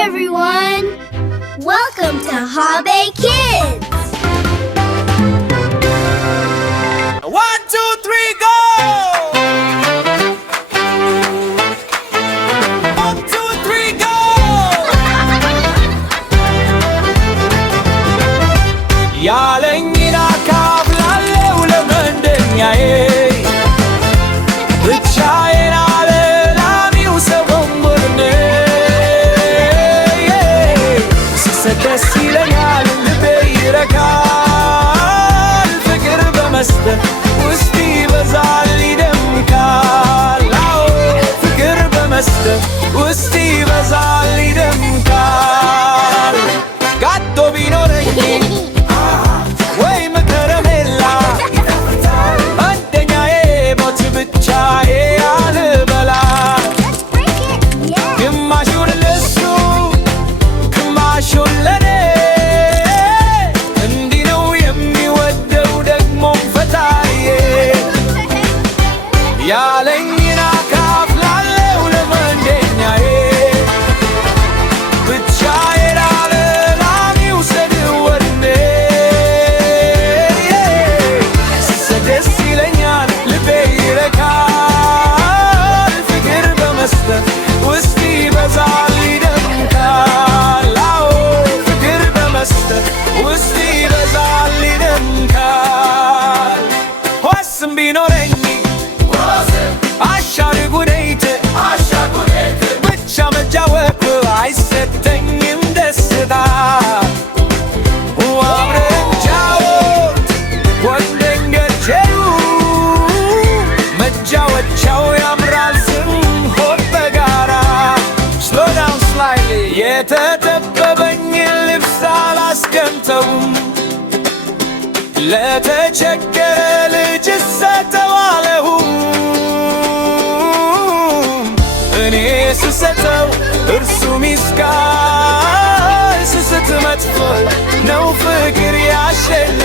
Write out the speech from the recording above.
everyone! Welcome to Habe Kids! 1, 2, 3, go! 1, 2, 3, go! ያለኝን አካፍላለሁ ለመንደኛዬ ብቻዬን አልላሚው ሰወምርኔ ስሰጥ ደስ ይለኛል ልቤ ይረካል ፍቅር በመስጠት ውስጥ ይበዛል ይደምቃል አዎ ፍቅር በመስጠት ውስጥ ይበዛል ይደምቃል ጋቶ ቢኖረኝ ወይ መከረሜላ አንደኛዬ ሞት ብቻዬ አልበላ ግማሹን ለሱ ግማሹን ለኔ እንዲህ ነው የሚወደው ደግሞ ፈጣሪዬ ያለኝን አካፍላለሁ ለመንደኛዬ ብቻዬን አልላም ይውሰድ ወርኔ ስሰጥ ደስ ይለኛል ልቤ ይረካል ፍቅር በመስጠት ውስጥ ይበዛል ይደምቃል አዎ ፍቅር በመስጠት ውስጥ ይበዛል ይደምቃል ሆስም ቢኖረኝ አሻርጉዴት ብቻ መጫወት አይሰጠኝም ደስታ አብረን እንጫወት ጓደኞቼው መጫወቻው ያምራል ስንሆን በጋራ slow down slightly የተጠበበኝ ልብስ አላስቀምጠውም ለተቸገረ ልጅ እሰጠዋለሁ እኔ ስሰጠው እርሱ ሚስጋይ ስስት መጥፎ ነው ፍቅር ያሸንፋል